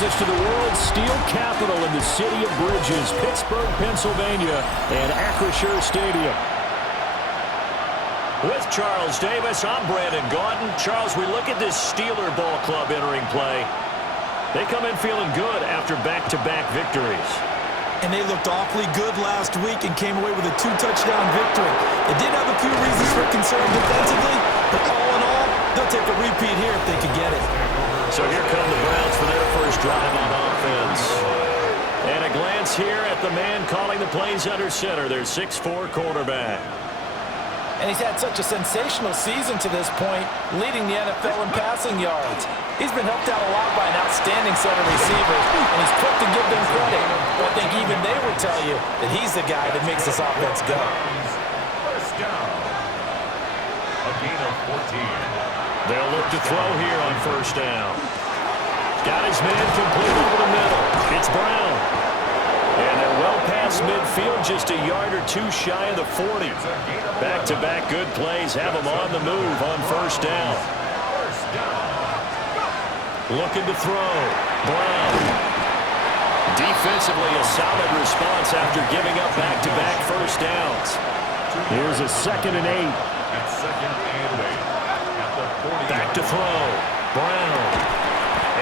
brings us to the world's steel capital in the city of bridges, Pittsburgh, Pennsylvania, and Acrisure Stadium. With Charles Davis, I'm Brandon Gaudin. Charles, we look at this Steeler ball club entering play. They come in feeling good after back-to-back victories. And they looked awfully good last week and came away with a 2-touchdown victory. They did have a few reasons for concern defensively, but all in all, they'll take a repeat here if they could get it. So here come the Browns for their first drive on offense. And a glance here at the man calling the plays under center, their 6'4" quarterback. And he's had such a sensational season to this point, leading the NFL in passing yards. He's been helped out a lot by an outstanding set of receivers, and he's quick to give them credit. But I think even they would tell you that he's the guy that makes this offense go. First down. A gain of 14. They'll look to throw here on first down. Got his man complete over the middle. It's Brown. And they're well past midfield, just a yard or two shy of the 40. Back-to-back good plays have them on the move on first down. Looking to throw. Brown. Defensively, a solid response after giving up back-to-back first downs. Here's a 2nd and 8. Back to throw. Brown.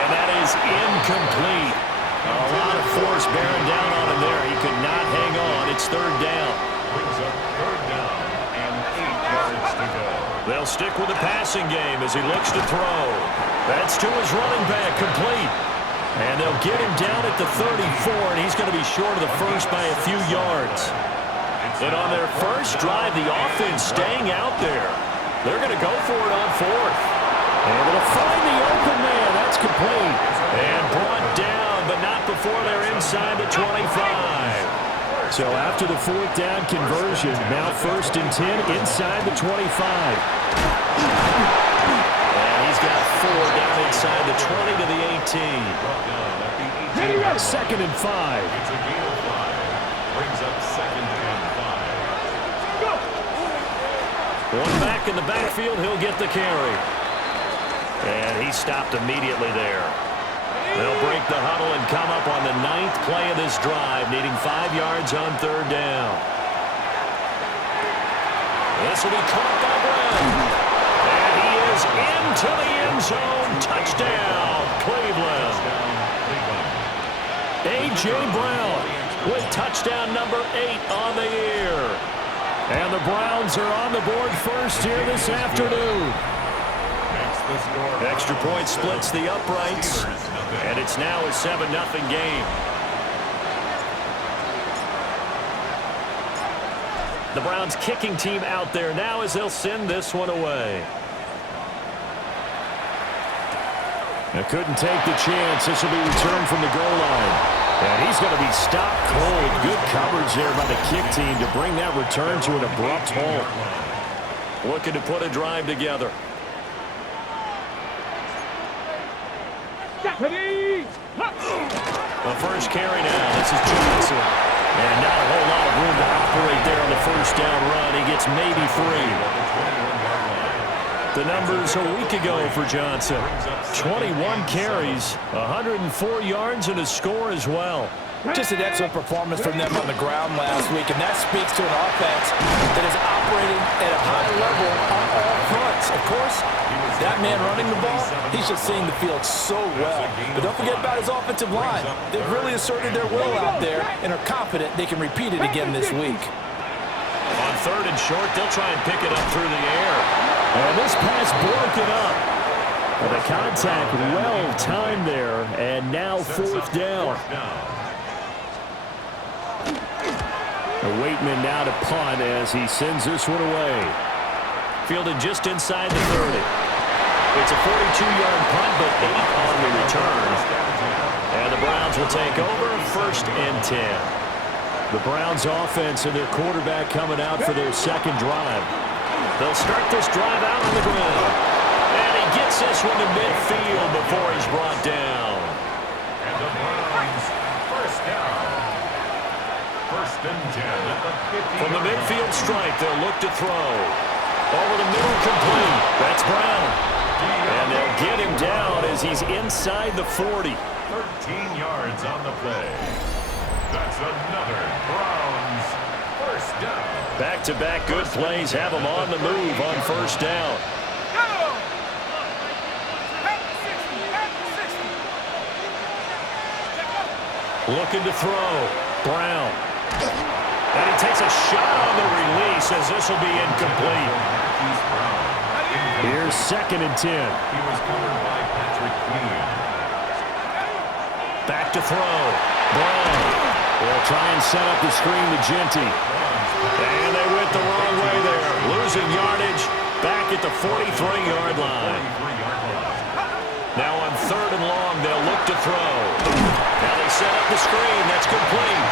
And that is incomplete. A lot of force bearing down on him there. He could not hang on. It's third down. Brings up third down and 8 yards to go. They'll stick with the passing game as he looks to throw. That's to his running back, complete. And they'll get him down at the 34, and he's going to be short of the first by a few yards. And on their first drive, the offense staying out there. They're going to go for it on fourth. And they'll find the open man. That's complete. And brought down, but not before they're inside the 25. So after the 4th down conversion, now 1st and 10 inside the 25. And he's got 4 down inside the 20 to the 18. 2nd and 5. It's a gain of 5. Brings up 2nd and 5. One back in the backfield, he'll get the carry. And he stopped immediately there. They'll break the huddle and come up on the 9th play of this drive, needing 5 yards on third down. This will be caught by Brown. And he is into the end zone. Touchdown, Cleveland. A.J. Brown with touchdown number 8 on the year. And the Browns are on the board first here this afternoon. Extra point splits the uprights, and it's now a 7-0 game. The Browns kicking team out there now as they'll send this one away. Now couldn't take the chance. This will be returned from the goal line. And he's going to be stopped cold. Good coverage there by the kick team to bring that return to an abrupt halt. Looking to put a drive together. The first carry now. This is Johnson. And not a whole lot of room to operate there on the first down run. He gets maybe 3. The numbers a week ago for Johnson. 21 carries, 104 yards, and a score as well. Just an excellent performance from them on the ground last week, and that speaks to an offense that is operating at a high level on all fronts. Of course, that man running the ball, he's just seeing the field so well. But don't forget about his offensive line. They've really asserted their will out there and are confident they can repeat it again this week. On third and short, they'll try and pick it up through the air. And this pass broken up. And the contact well timed there, and now 4th down. Waitman now to punt as he sends this one away. Fielded just inside the 30. It's a 42-yard punt, but 8 on the return. And the Browns will take over 1st and 10. The Browns offense and their quarterback coming out for their second drive. They'll start this drive out on the ground. And he gets this one to midfield before he's brought down. And the Browns, first down. 1st and 10 at the 50. From the midfield stripe, they'll look to throw. Over the middle, complete. That's Brown. And they'll get him down as he's inside the 40. 13 yards on the play. That's another Browns first down. Back-to-back good plays have him on the move on first down. Looking to throw. Brown. And he takes a shot on the release as this will be incomplete. Here's 2nd and 10. He was covered by Patrick Queen. Back to throw. Brown. They'll try and set up the screen to Genty. And they went the wrong way there. Losing yardage back at the 43-yard line. Now on 3rd and long, they'll look to throw. Now they set up the screen. That's complete.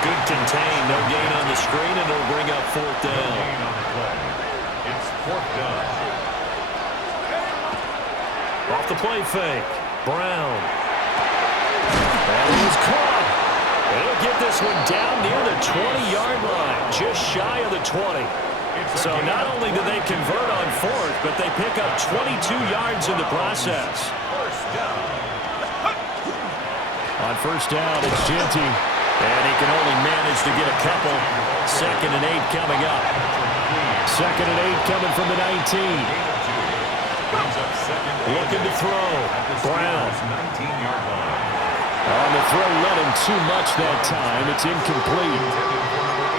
Good contain. No gain on the screen, and it'll bring up 4th down. It's 4th down. Off the play fake. Brown. And he's caught. He'll get this one down near the 20-yard line, just shy of the 20. So not only do they convert on 4th, but they pick up 22 yards in the process. On first down, it's Genty. And he can only manage to get a couple. 2nd and 8 coming up. 2nd and 8 coming from the 19. Looking to throw. Brown. 19-yard line. On the throw, let him too much that time. It's incomplete.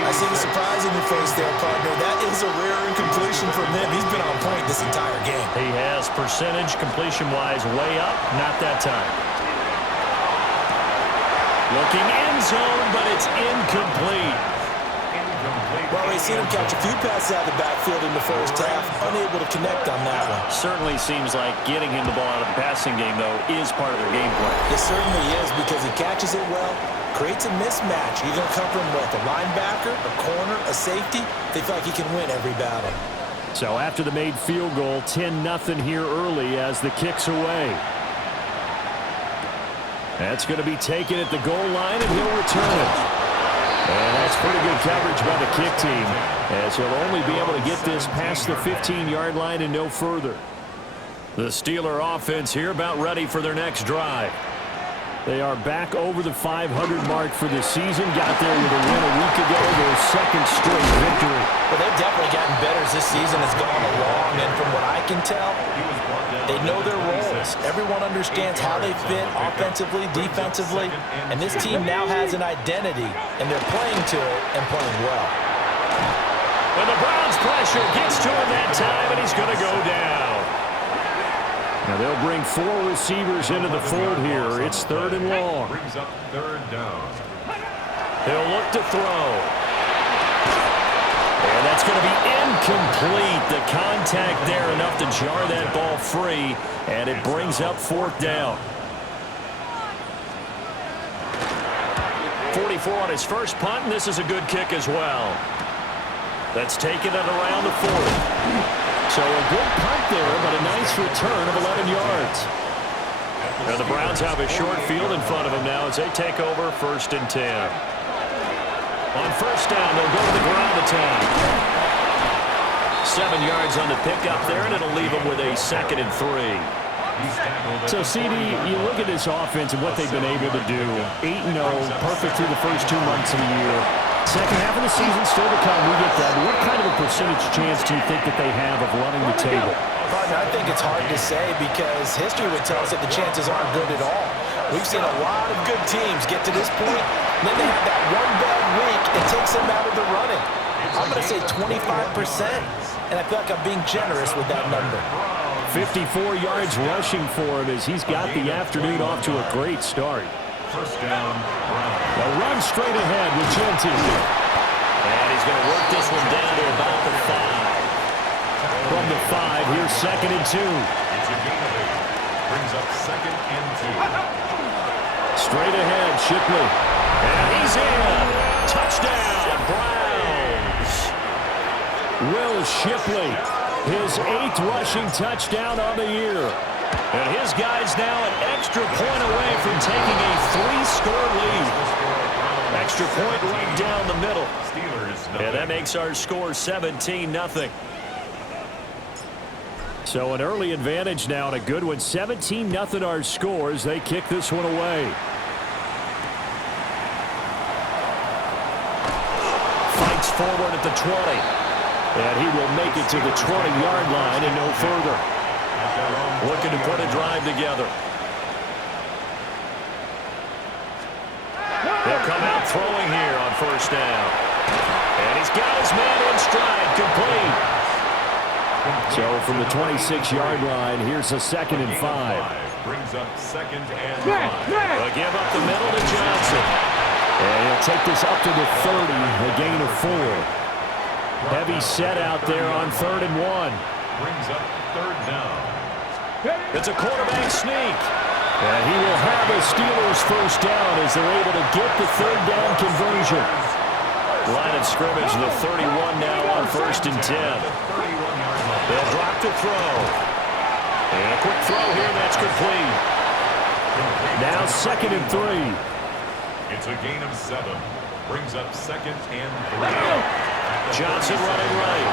I see the surprise in your face there, partner. That is a rare incompletion from him. He's been on point this entire game. He has percentage completion-wise way up. Not that time. Looking end zone, but it's incomplete. Well, we've seen him catch a few passes out of the backfield in the first half. Unable to connect on that one. Certainly seems like getting him the ball out of the passing game, though, is part of their game plan. It certainly is because he catches it well, creates a mismatch. You're going to cover him with a linebacker, a corner, a safety. They feel like he can win every battle. So after the made field goal, 10-0 here early as the kick's away. That's going to be taken at the goal line, and he'll return it. And that's pretty good coverage by the kick team, as he'll only be able to get this past the 15-yard line and no further. The Steeler offense here about ready for their next drive. They are back over the 500 mark for the season. Got there with a win a week ago, their 2nd straight victory. Well, they've definitely gotten better as this season has gone along, and from what I can tell, they know their roles. Everyone understands how they fit offensively, defensively, and this team now has an identity, and they're playing to it and playing well. And the Browns pressure gets to him that time, and he's going to go down. Now they'll bring 4 receivers into the fold here. It's 3rd and long. Brings up 3rd down. He'll look to throw. And that's going to be incomplete. The contact there enough to jar that ball free, and it brings up 4th down. 44 on his first punt, and this is a good kick as well. That's taken it around the 40. So a good punt there, but a nice return of 11 yards. And the Browns have a short field in front of them now as they take over 1st and 10. On first down, they'll go to the ground attack. 7 yards on the pickup there, and it'll leave them with a 2nd and 3. So, CD, you look at this offense and what they've been able to do. 8-0, perfect through the first 2 months of the year. Second half of the season still to come. We get that. What kind of a percentage chance do you think that they have of running the table? Partner, I think it's hard to say because history would tell us that the chances aren't good at all. We've seen a lot of good teams get to this point, and then they have that one bad week and takes them out of the running. I'm going to say 25%, and I feel like I'm being generous with that number. 54 yards rushing for him as he's got the afternoon off to a great start. First down, Brown. A run straight ahead with Genty. And he's going to work this one down to about the 5. From the 5, here's 2nd and 2. It's a gain of 8. Brings up 2nd and 2. Straight ahead, Shipley. And he's in. Touchdown, Browns. Will Shipley, his 8th rushing touchdown on the year. And his guy's now an extra point away from taking a 3-score lead. Extra point right down the middle. Steelers, And that makes our score 17-0. So an early advantage now and a good one. 17-0 our scores. They kick this one away. Fights forward at the 20. And he will make it to the 20-yard line and no further. Looking to put a drive together. They'll come out throwing here on first down. And he's got his man in stride, complete. So from the 26-yard line, here's a 2nd and 5. Brings up 2nd and 5. They'll give up the middle to Johnson. And he'll take this up to the 30, a gain of 4. Heavy set out there on 3rd and 1. Brings up 3rd down. It's a quarterback sneak. And he will have the Steelers first down as they're able to get the 3rd down conversion. Line of scrimmage, the 31 now on 1st and 10. They'll drop to throw. And a quick throw here, that's complete. Now 2nd and 3. It's a gain of 7. Brings up 2nd and 3. Johnson running right.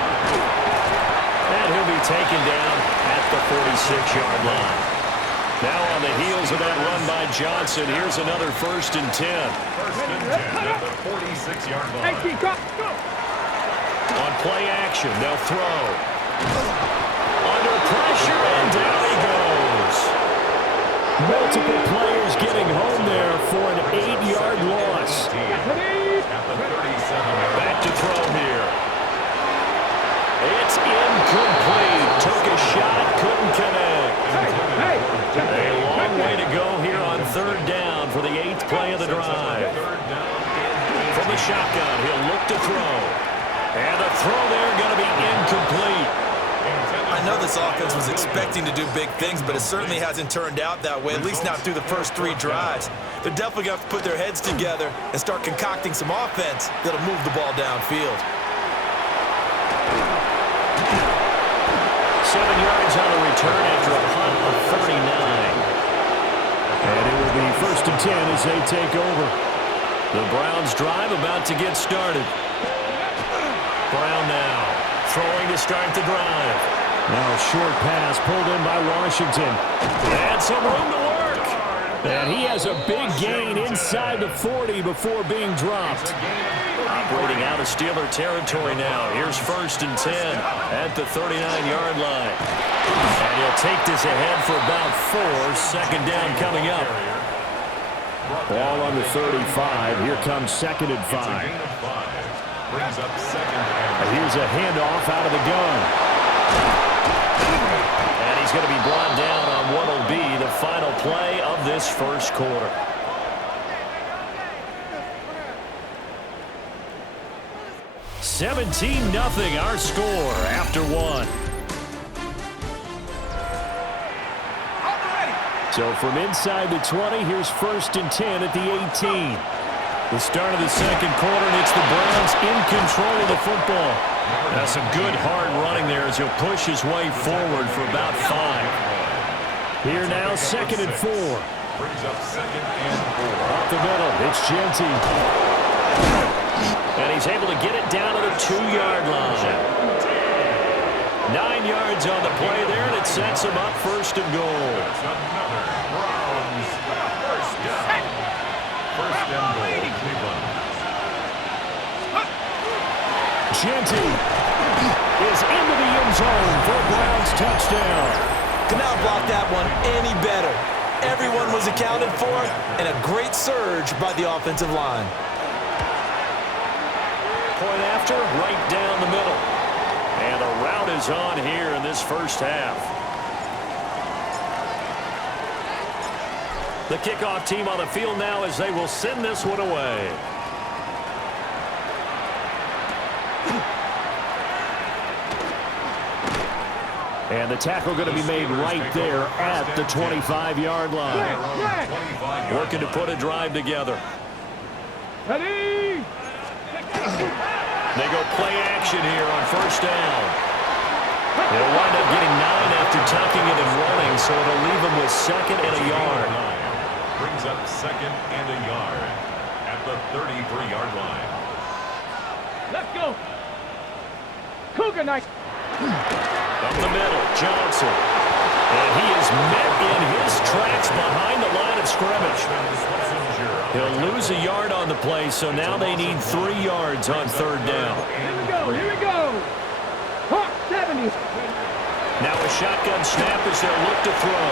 And he'll be taken down at the 46-yard line. Now on the heels of that run by Johnson, here's another 1st and 10. 1st and 10 at the 46-yard line. On play action, they'll throw. Under pressure, and down he goes. Multiple players getting home there for an 8-yard loss. At the 37-yard Back to throw here. It's incomplete. Took a shot, couldn't connect. A long way to go here on 3rd down for the 8th play of the drive. From the shotgun, he'll look to throw. And the throw there going to be incomplete. I know this offense was expecting to do big things, but it certainly hasn't turned out that way, at least not through the first 3 drives. They're definitely going to have to put their heads together and start concocting some offense that'll move the ball downfield. 7 yards on the return after a punt of 39. And it will be 1st and 10 as they take over. The Browns drive about to get started. Brown now throwing to start the drive. Now a short pass pulled in by Washington. And some room to work. And he has a big gain inside the 40 before being dropped. Operating out of Steeler territory now. Here's 1st and 10 at the 39-yard line. And he'll take this ahead for about 4. 2nd down coming up. Ball on the 35. Here comes 2nd and 5. Brings up 2nd and Here's a handoff out of the gun. And he's going to be brought down on what will be the final play of this first quarter. "17-0 our score after 1. So from inside the 20, here's 1st and 10 at the 18. The start of the second quarter, and it's the Browns in control of the football. That's some good hard running there as he'll push his way forward for about 5. Here now, 2nd and 4. brings up 2nd and 4. Up the middle, it's Genty. And he's able to get it down to the 2-yard line. 9 yards on the play there, and it sets him up 1st and goal. That's another Browns 1st down. 1st and goal, Cleveland. Genty is into the end zone for a Browns touchdown. Could not block that one any better. Everyone was accounted for, and a great surge by the offensive line. Point after, right down the middle. And the route is on here in this first half. The kickoff team on the field now as they will send this one away. And the tackle going to be made right there at the 25-yard line. Working to put a drive together. Ready? They go play action here on 1st down. They'll wind up getting 9 after tucking it and running, so it'll leave them with 2nd and a yard. Brings up 2nd and a yard at the 33-yard line. Let's go. Cougar night. Up the middle, Johnson. And he is met in his tracks behind the line of scrimmage. He'll lose a yard on the play, so now they need 3 yards on third down. Here we go. Hawk 70. Now a shotgun snap as they'll look to throw.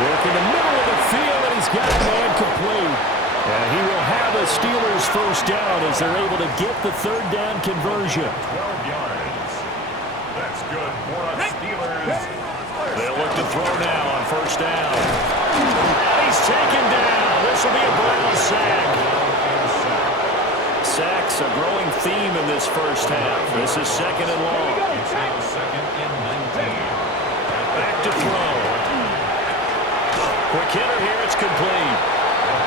Work in the middle of the field, and he's got a man complete. And he will have a Steelers first down as they're able to get the third down conversion. 12 yards. That's good for us Steelers. They'll look to throw now on first down. And he's taken down. This will be a Brown sack. Sacks a growing theme in this first half. This is second and long. It's now second and 19. Back to throw. Quick hitter here. It's complete.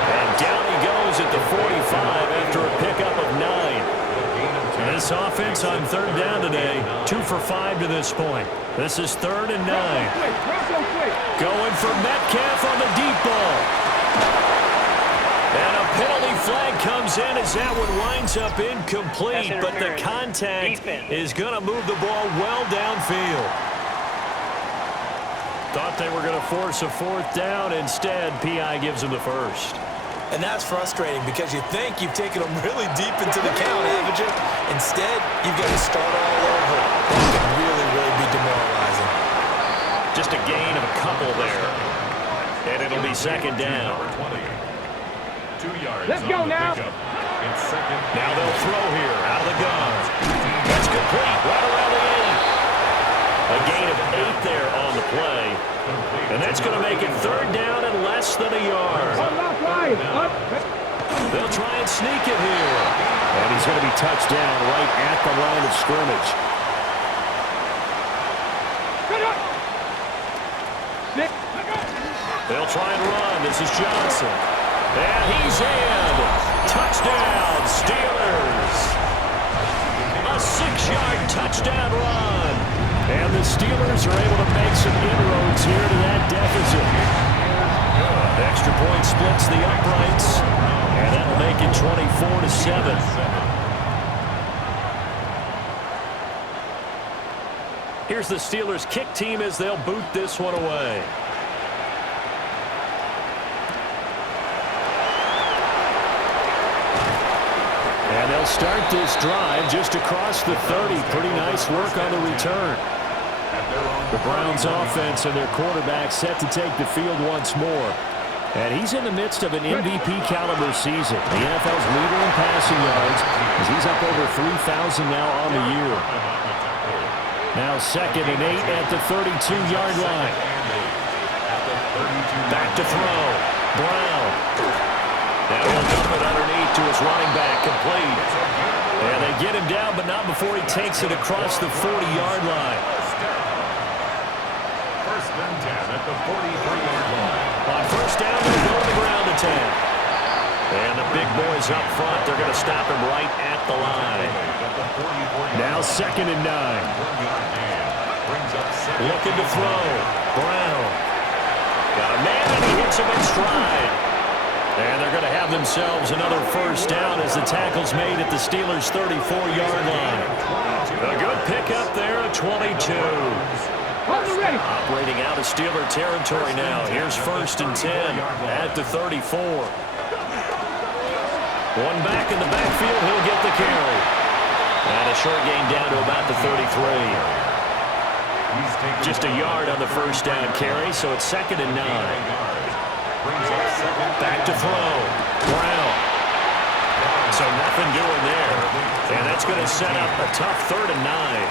And down he goes at the 45 after a pickup of 9. This offense on third down today, 2 for 5 to this point. This is third and 9. Going for Metcalf on the deep ball. And a penalty flag comes in as that one winds up incomplete, but the contact is going to move the ball well downfield. Thought they were going to force a fourth down. Instead, P.I. gives them the first. And that's frustrating because you think you've taken them really deep into the count, haven't you? Instead, you've got to start all over. That can really, really be demoralizing. Just a gain of a couple there. And it'll be second down. 2 yards. Let's go now. It's second. Now they'll throw here out of the gun. That's complete. Right around the 8. A gain of 8 there on the play. And that's going to make it third down and less than a yard. They'll try and sneak it here. And he's going to be touched down right at the line of scrimmage. They'll try and run. This is Johnson. And he's in. Touchdown, Steelers. A 6-yard touchdown run. And the Steelers are able to make some inroads here to that deficit. Extra point splits the uprights. And that'll make it 24-7. Here's the Steelers kick team as they'll boot this one away. And they'll start this drive just across the 30. Pretty nice work on the return. The Browns offense and their quarterback set to take the field once more. And he's in the midst of an MVP caliber season. The NFL's leader in passing yards as he's up over 3,000 now on the year. Now second and 8 at the 32-yard line. Back to throw. Brown. Now he'll dump it underneath to his running back, complete. And they get him down, but not before he takes it across the 40-yard line. First and 10 at the 43-yard line. On first down, they'll go to the ground attack. And the big boys up front, they're going to stop him right at the line. Now second and 9. Looking to throw. Brown. Got a man, and he hits him in stride. And they're going to have themselves another first down as the tackle's made at the Steelers' 34-yard line. A good pickup there at 22. Operating out of Steeler territory now. Here's first and 10 at the 34. One back in the backfield. He'll get the carry. And a short gain down to about the 33. Just a yard on the first down carry, so it's second and 9. Back to throw. Brown. So nothing doing there. And that's going to set up a tough third and 9.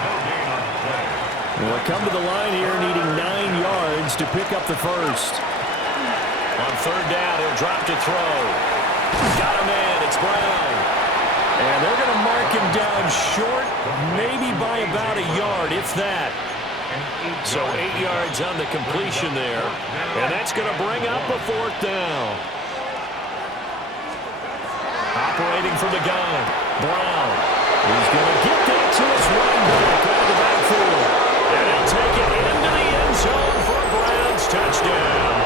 They'll come to the line here needing 9 yards to pick up the first. On third down, he'll drop to throw. Got a man. It's Brown. And they're going to mark him down short, maybe by about a yard, if that. So 8 yards on the completion there. And that's going to bring up a fourth down. Operating from the gun. Brown. He's going to get that to his running back out of the backfield. And he'll take it into the end zone for a Browns touchdown.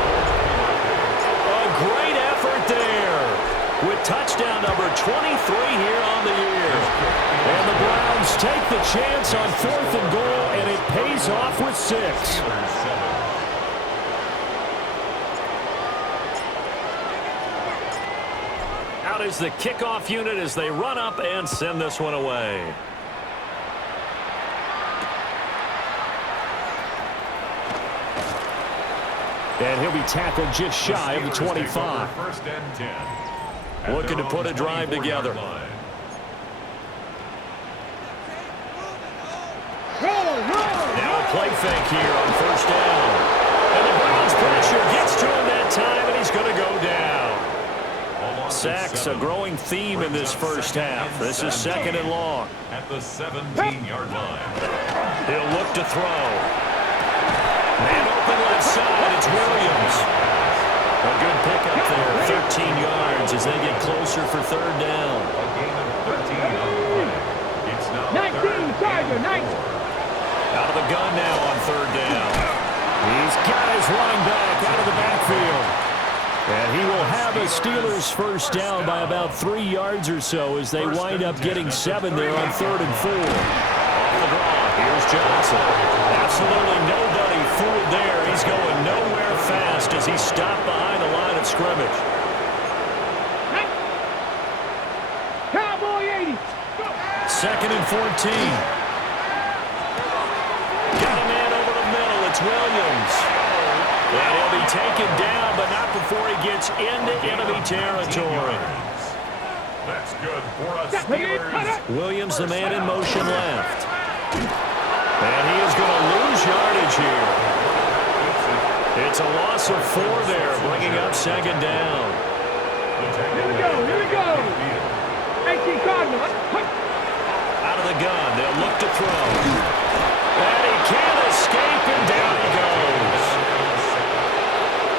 A great effort there with touchdown number 23 here on the year. And the Browns take the chance on 4th and goal, and us off with 6. Out is the kickoff unit as they run up and send this one away. And he'll be tackled just shy of the 25. First and 10. Looking to put a drive together. Now a play fake here on first down. And the Browns pressure gets to him that time, and he's going to go down. Sacks, a growing theme in this first half. This is second and long. At the 17-yard line. He'll look to throw. Man open left side, it's Williams. A good pickup there, 13 yards as they get closer for third down. A gain of 13 on the play. It's now 19, Tiger, 19. Out of the gun now on third down. He's got his running back out of the backfield. And he will have a Steelers first down by about 3 yards or so as they wind up getting 7 there on 3rd and 4. Off the draw, here's Johnson. Absolutely nobody fooled there. He's going nowhere fast as he's stopped behind the line of scrimmage. Cowboy 80. Second and 14. Got a man over the middle. It's Williams. And he'll be taken down, but not before he gets into enemy territory. That's good for us Steelers. Williams, the man in motion left. And he is going to lose yardage here. It's a loss of 4 there, bringing up second down. Here we go. 18 Cardinals. Out of the gun, they'll look to throw. And he can't escape, and down he goes.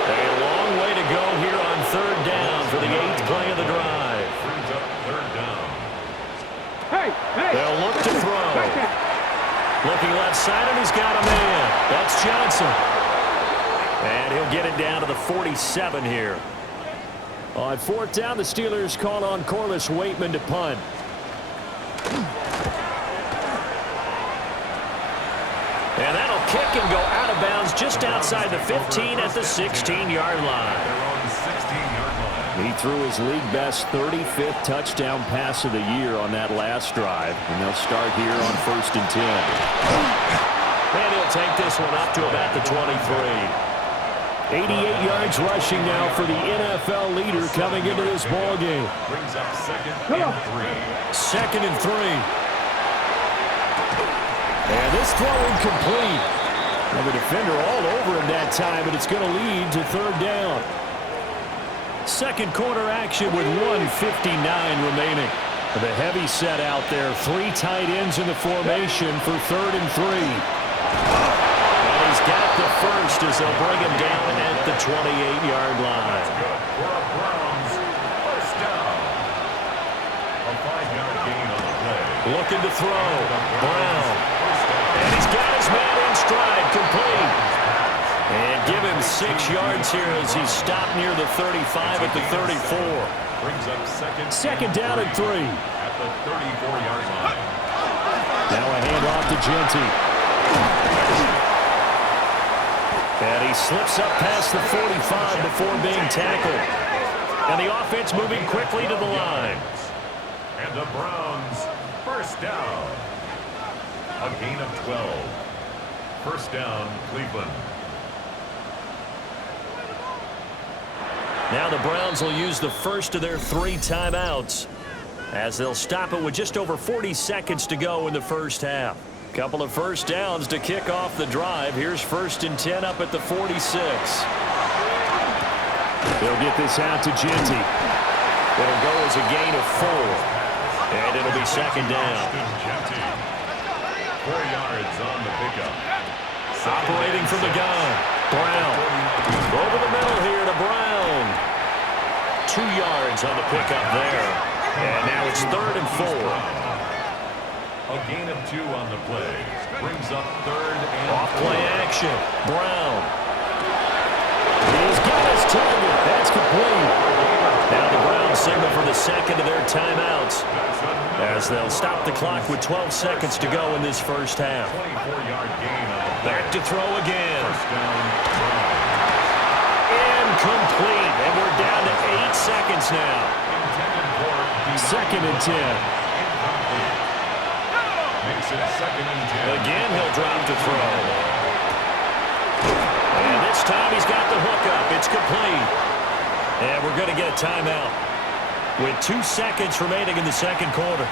A long way to go here on third down for the 8th play of the drive. Brings up third down. Hey. They'll look to throw. Looking left side, and he's got a man. That's Johnson. And he'll get it down to the 47 here. On 4th down, the Steelers call on Corliss Waitman to punt. And that'll kick and go out of bounds just outside the 15 at the 16-yard line. They're on the 16-yard line. He threw his league-best 35th touchdown pass of the year on that last drive. And they'll start here on 1st and 10. And he'll take this one up to about the 23. 88 yards rushing now for the NFL leader coming into this ballgame. Brings up second and 3. Second and 3. And this throw incomplete. And the defender all over him that time, and it's going to lead to third down. Second quarter action with 1:59 remaining. The heavy set out there. 3 tight ends in the formation for 3rd and 3. And he's got the first as they'll bring him down at the 28-yard line. Good for a Browns first down. A 5-yard gain on the play. Looking to throw. Brown. And he's got his man in stride, complete. And give him 6 yards here as he's stopped near the 35 at the 34. Brings up Second down and 3. At the 34-yard line. Now a handoff to Genty. And he slips up past the 45 before being tackled. And the offense moving quickly to the line. And the Browns first down. A gain of 12. First down, Cleveland. Now the Browns will use the first of their 3 timeouts as they'll stop it with just over 40 seconds to go in the first half. Couple of first downs to kick off the drive. Here's 1st and 10 up at the 46. They'll get this out to Genty. It'll go as a gain of 4. And it'll be second down. 4 yards on the pickup. Operating from the gun. Brown. Over the middle here to Brown. 2 yards on the pickup there. And now it's 3rd and 4. A gain of 2 on the play. Brings up 3rd and Off play action. Brown. He's got his target. That's complete. Now the Browns signal for the second of their timeouts as they'll stop the clock with 12 seconds to go in this first half. 24-yard gain on the play. Back to throw again. First down, Browns. Incomplete, and we're down to 8 seconds now. Intended for Second and 10. incomplete. Makes it second and 10. Again, he'll drop to throw. And this time he's got the hook up. It's complete. And we're going to get a timeout with 2 seconds remaining in the second quarter.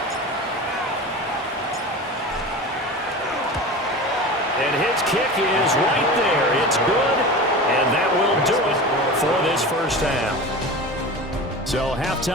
And his kick is right there. It's good, and that will do it for this first half. So halftime.